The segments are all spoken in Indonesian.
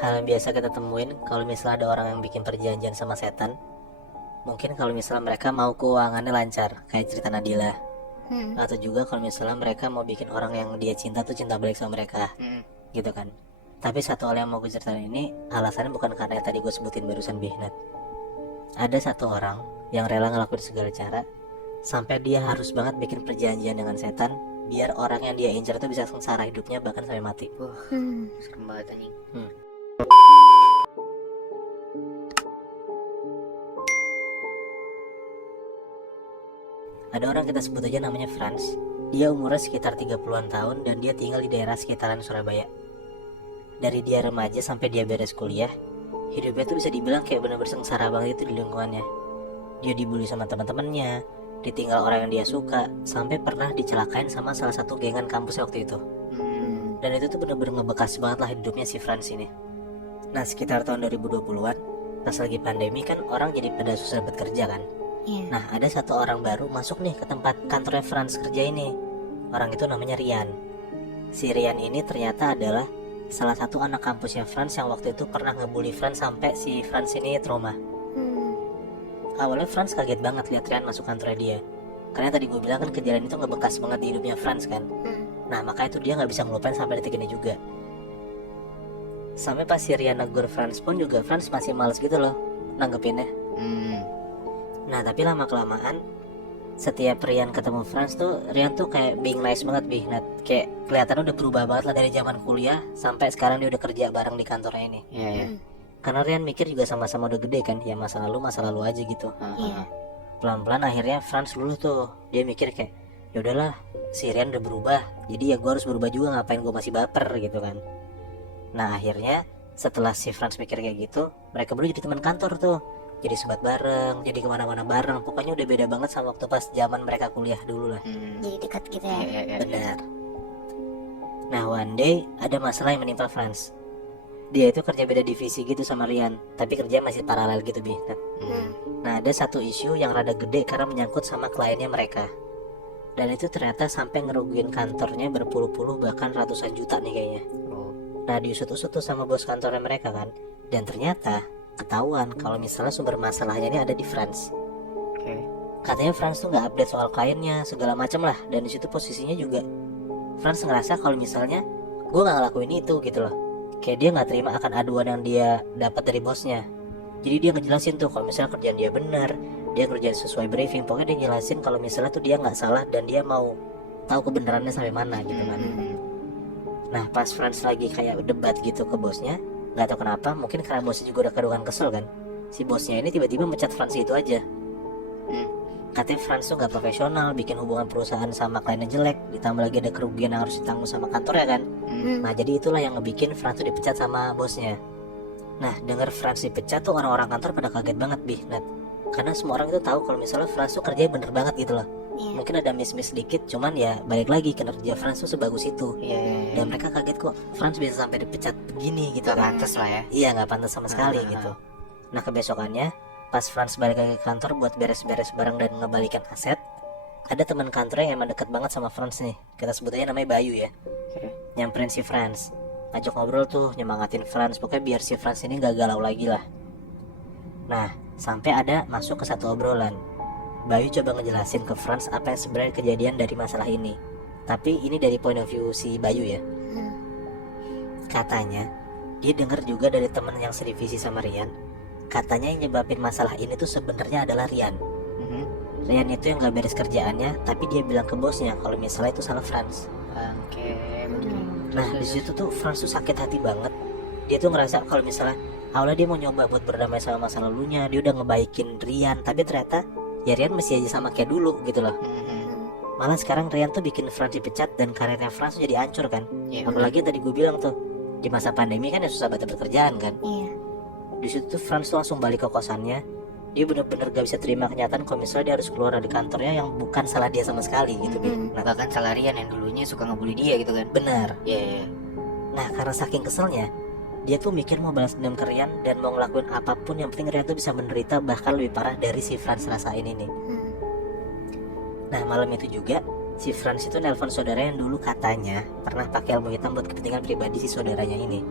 hal yang biasa kita temuin kalau misalnya ada orang yang bikin perjanjian sama setan. Mungkin kalau misalnya mereka mau keuangannya lancar, kayak cerita Nadila. Atau juga kalau misalnya mereka mau bikin orang yang dia cinta tuh cinta balik sama mereka, gitu kan. Tapi satu hal yang mau gue ceritain ini, alasannya bukan karena yang tadi gue sebutin barusan Bihnat. Ada satu orang yang rela ngelakuin segala cara sampai dia harus banget bikin perjanjian dengan setan biar orang yang dia incar tuh bisa sengsara hidupnya bahkan sampai mati. Serem banget anjing. Ada orang kita sebut aja namanya Franz. Dia umurnya sekitar 30-an tahun dan dia tinggal di daerah sekitaran Surabaya. Dari dia remaja sampai dia beres kuliah, hidupnya tuh bisa dibilang kayak bener-bener sengsara banget itu di lingkungannya. Dia dibully sama teman-temannya, ditinggal orang yang dia suka, sampai pernah dicelakain sama salah satu gengan kampus waktu itu. Dan itu tuh bener-bener ngebekas banget lah hidupnya si Franz ini. Nah sekitar tahun 2020-an, pas lagi pandemi kan orang jadi pada susah dapat kerja kan. Nah ada satu orang baru masuk nih ke tempat kantornya Franz kerja ini. Orang itu namanya Rian. Si Rian ini ternyata adalah salah satu anak kampusnya Franz yang waktu itu pernah ngebully Franz sampai si Franz ini trauma. Awalnya Franz kaget banget lihat Rian masuk kantornya dia, karena tadi gue bilang kan kejadian itu ngebekas banget di hidupnya Franz kan. Nah makanya itu dia gak bisa ngelupain sampai detik ini juga. Sampai pas si Rian negur Franz pun juga Franz masih males gitu loh nanggepinnya. Nah tapi lama-kelamaan setiap Rian ketemu Franz tuh, Rian tuh kayak being nice banget Bihnat. Kayak kelihatannya udah berubah banget lah dari zaman kuliah sampai sekarang dia udah kerja bareng di kantornya ini. Iya. Karena Rian mikir juga sama-sama udah gede kan, ya masa lalu aja gitu. Pelan-pelan akhirnya Franz luluh tuh. Dia mikir kayak, ya udahlah, si Rian udah berubah, jadi ya gue harus berubah juga, ngapain gue masih baper gitu kan. Nah akhirnya setelah si Franz mikir kayak gitu, mereka berdua jadi teman kantor tuh. Jadi sebat bareng, jadi kemana-mana bareng. Pokoknya udah beda banget sama waktu pas zaman mereka kuliah dulu lah. Jadi dekat gitu ya. Benar. Nah one day ada masalah yang menimpa Franz. Dia itu kerja beda divisi gitu sama Rian, tapi kerja masih paralel gitu Bi. Nah ada satu isu yang rada gede karena menyangkut sama kliennya mereka. Dan itu ternyata sampai ngerugiin kantornya berpuluh-puluh bahkan ratusan juta nih kayaknya. Nah diusut-usut tuh sama bos kantornya mereka kan. Dan ternyata ketahuan kalau misalnya sumber masalahnya ini ada di Franz. Katanya Franz tuh nggak update soal kliennya segala macam lah, dan di situ posisinya juga Franz ngerasa kalau misalnya gue nggak ngelakuin itu gitu loh. Kayak dia nggak terima akan aduan yang dia dapat dari bosnya. Jadi dia ngejelasin tuh kalau misalnya kerjaan dia benar, dia kerjaan sesuai briefing. Pokoknya dia jelasin kalau misalnya tuh dia nggak salah dan dia mau tahu kebenarannya sampai mana gitu kan. Nah pas Franz lagi kayak debat gitu ke bosnya, nggak tahu kenapa, mungkin karena bosnya juga udah kadungan kesel kan, si bosnya ini tiba-tiba mecat Franz itu aja. Katanya Franz tuh nggak profesional, bikin hubungan perusahaan sama kliennya jelek, ditambah lagi ada kerugian yang harus ditanggung sama kantornya kan. Nah jadi itulah yang ngebikin Franz tuh dipecat sama bosnya. Nah denger Franz dipecat tuh orang-orang kantor pada kaget banget Bihnat, karena semua orang itu tahu kalau misalnya Franz tuh kerjanya bener banget gitu loh. Mungkin ada miss dikit, cuman ya balik lagi kinerja Franz tuh sebagus itu. Dan mereka kaget kok Franz bisa sampai dipecat begini gitu. Gak pantas lah ya. Iya nggak pantas sama sekali gitu. Nah kebesokannya pas Franz balik lagi ke kantor buat beres-beres barang dan ngebalikan aset, ada teman kantornya yang emang deket banget sama Franz nih, kita sebut aja namanya Bayu ya. Nyamperin si Franz, ngajak ngobrol tuh, nyemangatin Franz, pokoknya biar si Franz ini gak galau lagi lah. Nah sampai ada masuk ke satu obrolan, Bayu coba ngejelasin ke Franz apa yang sebenarnya kejadian dari masalah ini. Tapi ini dari point of view si Bayu ya. Katanya dia dengar juga dari teman yang sedivisi sama Rian, katanya yang nyebabin masalah ini tuh sebenarnya adalah Rian. Rian itu yang gak beres kerjaannya, tapi dia bilang ke bosnya kalau misalnya itu salah Franz. Nah di situ tuh Franz tuh sakit hati banget. Dia tuh ngerasa kalau misalnya awalnya dia mau nyoba buat berdamai sama masa lalunya, dia udah ngebaikin Rian, tapi ternyata ya Rian masih aja sama kayak dulu gitu loh. Malah sekarang Rian tuh bikin Franz dipecat dan karirnya Franz tuh jadi hancur kan. Apalagi yang tadi gue bilang tuh, di masa pandemi kan ya susah banget pekerjaan kan. Di situ tuh Franz tuh langsung balik ke kosannya. Dia bener-bener gak bisa terima kenyataan kalau misalnya dia harus keluar dari kantornya yang bukan salah dia sama sekali gitu. Nah bahkan salah Rian yang dulunya suka ngebully dia gitu kan. Benar. Iya. Nah karena saking keselnya, dia tuh mikir mau balas dendam ke Rian dan mau ngelakuin apapun yang penting Rian tuh bisa menderita bahkan lebih parah dari si Franz rasain ini. Nah malam itu juga si Franz itu nelpon saudara yang dulu katanya pernah pakai ilmu hitam buat kepentingan pribadi si saudaranya ini.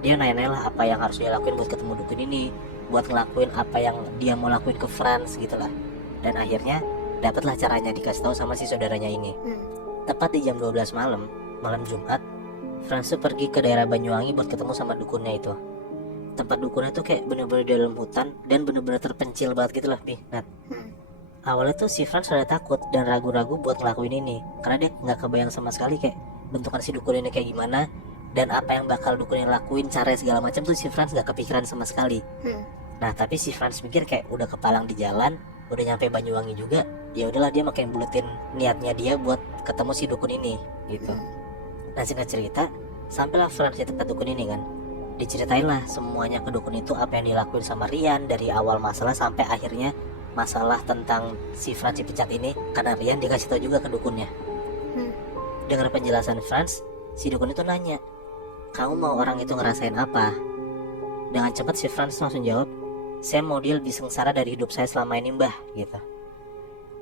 Dia nanya lah apa yang harus dia lakuin buat ketemu dukun ini, buat ngelakuin apa yang dia mau lakuin ke Franz gitu lah. Dan akhirnya dapatlah caranya, dikasih tahu sama si saudaranya ini. Tepat di jam 12 malam Jumat, Franz tuh pergi ke daerah Banyuwangi buat ketemu sama dukunnya itu. Tempat dukunnya tuh kayak bener-bener di dalam hutan dan bener-bener terpencil banget gitu lah, Bi. Nah, awalnya tuh si Franz rada takut dan ragu-ragu buat ngelakuin ini, karena dia nggak kebayang sama sekali kayak bentukan si dukun ini kayak gimana, dan apa yang bakal dukun yang lakuin, cara segala macam tuh si Franz gak kepikiran sama sekali. Nah, tapi si Franz mikir kayak udah kepalang di jalan, udah nyampe Banyuwangi juga, ya udahlah dia makin buletin niatnya dia buat ketemu si dukun ini gitu. Nah, singkat cerita, sampailah Franz di tempat dukun ini kan. Diceritain lah semuanya ke dukun itu, apa yang dilakuin sama Rian dari awal masalah sampai akhirnya masalah tentang si Franz dipecat ini, karena Rian dikasih tahu juga ke dukunnya. Dengar penjelasan Franz, si dukun itu nanya, "Kamu mau orang itu ngerasain apa?" Dengan cepat si Franz langsung jawab, "Saya mau dia lebih sengsara dari hidup saya selama ini, Mbah," gitu.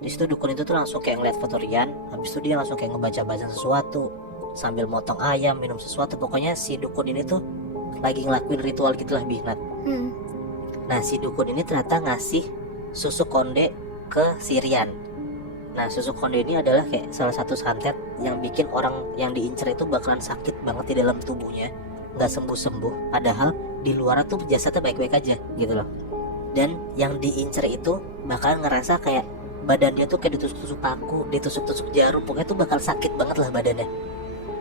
Di situ dukun itu tuh langsung kayak ngeliat foto Rian, habis itu dia langsung kayak ngebaca-baca sesuatu sambil motong ayam, minum sesuatu. Pokoknya si dukun ini tuh lagi ngelakuin ritual gitulah, Bihnat. Nah, si dukun ini ternyata ngasih susu konde ke si Rian. Nah, susu konde ini adalah kayak salah satu santet yang bikin orang yang diincer itu bakalan sakit banget di dalam tubuhnya, nggak sembuh-sembuh, padahal di luar tuh jasadnya baik-baik aja gitu loh. Dan yang diincer itu bakalan ngerasa kayak badan dia tuh kayak ditusuk-tusuk paku, ditusuk-tusuk jarum, pokoknya tuh bakal sakit banget lah badannya.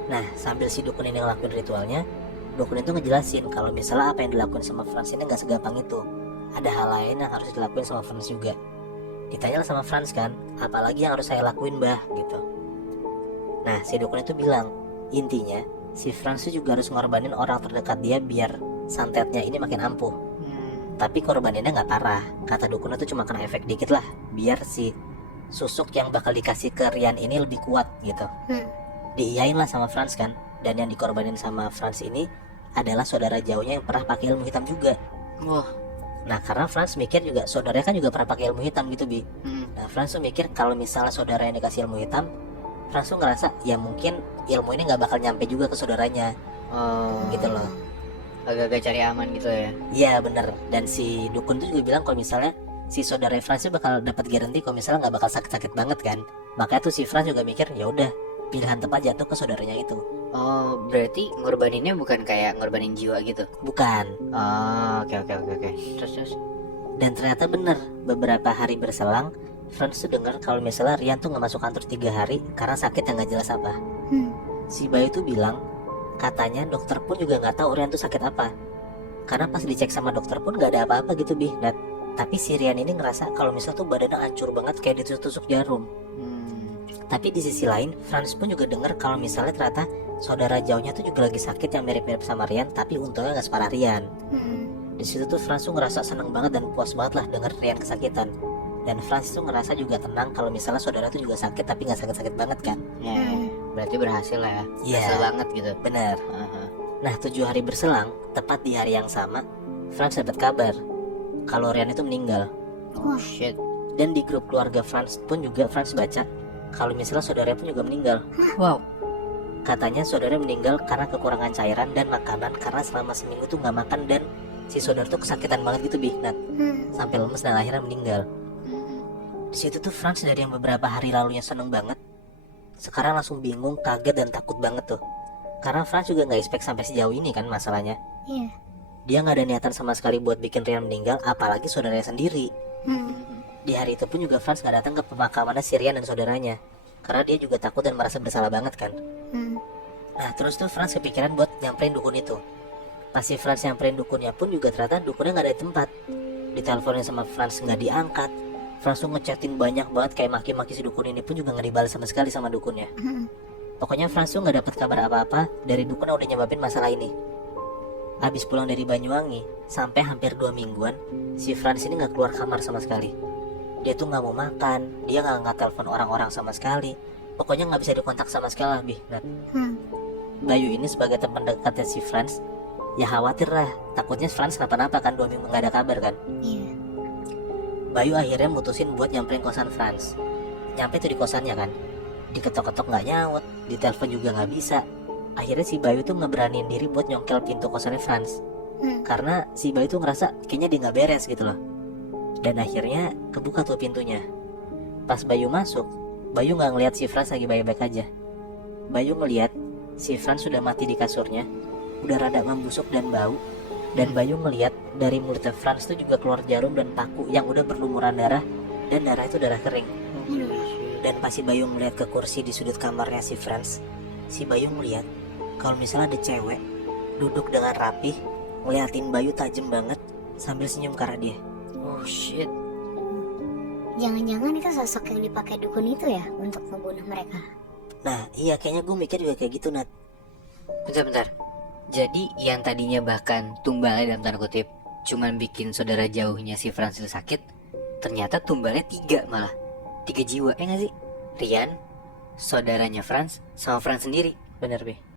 Nah, sambil si dukun ini ngelakuin ritualnya, dukun itu ngejelasin kalau misalnya apa yang dilakuin sama Franz ini nggak segampang itu. Ada hal lain yang harus dilakuin sama Franz juga. Ditanya sama Franz kan, apalagi yang harus saya lakuin, Mbah, gitu. Nah, si dukun itu bilang, intinya si Franz itu juga harus ngorbanin orang terdekat dia biar santetnya ini makin ampuh. Tapi korbaninnya nggak parah. Kata dukun itu cuma kena efek dikit lah, biar si susuk yang bakal dikasih ke Rian ini lebih kuat gitu. Diiyain lah sama Franz kan. Dan yang dikorbanin sama Franz ini adalah saudara jauhnya yang pernah pakai ilmu hitam juga. Wah. Nah, karena Franz mikir juga saudaranya kan juga pernah pakai ilmu hitam gitu, Bi. Nah, Franz tuh mikir kalau misalnya saudara yang dikasih ilmu hitam, Franz tuh ngerasa ya mungkin ilmu ini nggak bakal nyampe juga ke saudaranya. Gitu loh. Agak-agak cari aman gitu ya. Iya, bener. Dan si dukun tuh juga bilang kalau misalnya si saudara Franz tuh bakal dapat garansi kalau misalnya nggak bakal sakit-sakit banget kan. Makanya tuh si Franz juga mikir ya udah pilihan tepat jatuh ke saudaranya itu. Oh, berarti ngorbaninnya bukan kayak ngorbanin jiwa gitu. Bukan. Oh, oke. Terus. Dan ternyata bener, beberapa hari berselang Franz tuh dengar kalau misalnya Rian tuh nggak masuk kantor 3 hari karena sakit yang nggak jelas apa. Si Bayu tuh bilang katanya dokter pun juga nggak tahu Rian tuh sakit apa, karena pas dicek sama dokter pun nggak ada apa-apa gitu, Bi. Dan tapi si Rian ini ngerasa kalau misalnya tuh badannya hancur banget kayak ditusuk-tusuk jarum. Tapi di sisi lain Franz pun juga dengar kalau misalnya ternyata saudara jauhnya tuh juga lagi sakit yang mirip-mirip sama Rian, tapi untungnya nggak separah Rian. Di situ tuh Franz tuh ngerasa seneng banget dan puas banget lah denger Rian kesakitan. Dan Franz tuh ngerasa juga tenang kalau misalnya saudara tuh juga sakit tapi nggak sakit-sakit banget kan. Ya, berarti berhasil lah ya. Iya. Berhasil banget gitu. Bener. Nah, 7 hari berselang, tepat di hari yang sama, Franz dapat kabar kalau Rian itu meninggal. Oh shit. Dan di grup keluarga Franz pun juga Franz baca kalau misalnya saudaranya pun juga meninggal. Wow. Katanya saudaranya meninggal karena kekurangan cairan dan makanan, karena selama seminggu tuh nggak makan dan si saudara tuh kesakitan banget gitu, Bihnat. Sampai lemes dan akhirnya meninggal. Di situ tuh Franz dari yang beberapa hari lalunya seneng banget, sekarang langsung bingung, kaget dan takut banget tuh. Karena Franz juga nggak expect sampai sejauh ini kan masalahnya. Iya. Dia nggak ada niatan sama sekali buat bikin Rian meninggal, apalagi saudaranya sendiri. Di hari itu pun juga Franz nggak datang ke pemakaman si Rian dan saudaranya, karena dia juga takut dan merasa bersalah banget kan. Nah, terus tuh Franz kepikiran buat nyamperin dukun itu. Pas si Franz nyamperin dukunnya pun juga ternyata dukunnya nggak ada di tempat. Diteleponin sama Franz nggak diangkat. Franz tuh ngechatin banyak banget kayak maki-maki si dukun ini pun juga nggak dibalas sama sekali sama dukunnya. Pokoknya Franz tuh nggak dapat kabar apa-apa dari dukun yang udah nyebabin masalah ini. Habis pulang dari Banyuwangi, sampai hampir 2 mingguan, si Franz ini nggak keluar kamar sama sekali. Dia tuh nggak mau makan, dia nggak angkat telepon orang-orang sama sekali. Pokoknya nggak bisa dikontak sama sekali lah, Bihnat. Bayu ini sebagai teman dekatnya si Franz, ya khawatir lah, takutnya Franz kenapa-napa kan, 2 minggu nggak ada kabar kan. Iya. Bayu akhirnya mutusin buat nyamperin kosan Franz. Nyampe tuh di kosannya kan, diketok-ketok nggak nyaut, ditelepon juga nggak bisa. akhirnya si Bayu tuh ngeberaniin diri buat nyongkel pintu kosannya Franz. Karena si Bayu tuh ngerasa kayaknya dia nggak beres gitu loh. Dan akhirnya kebuka tuh pintunya. Pas Bayu masuk, Bayu nggak ngeliat si Franz lagi baik-baik aja. Bayu ngeliat si Franz sudah mati di kasurnya, udah rada membusuk dan bau. Dan Bayu ngeliat dari mulutnya Franz tuh juga keluar jarum dan paku yang udah berlumuran darah, dan darah itu darah kering. Dan pas si Bayu ngeliat ke kursi di sudut kamarnya si Franz, si Bayu ngeliat kalau misalnya ada cewek duduk dengan rapih ngeliatin Bayu tajam banget sambil senyum ke arah dia. Oh shit. Jangan-jangan itu sosok yang dipakai dukun itu ya untuk membunuh mereka. Nah iya, kayaknya gue mikir juga kayak gitu, Nat. Bentar. Jadi yang tadinya bahkan tumbalnya dalam tanda kutip cuman bikin saudara jauhnya si Franz itu sakit, ternyata tumbalnya 3 malah. 3 jiwa, ya gak sih? Rian, saudaranya Franz, sama Franz sendiri. Bener, Be.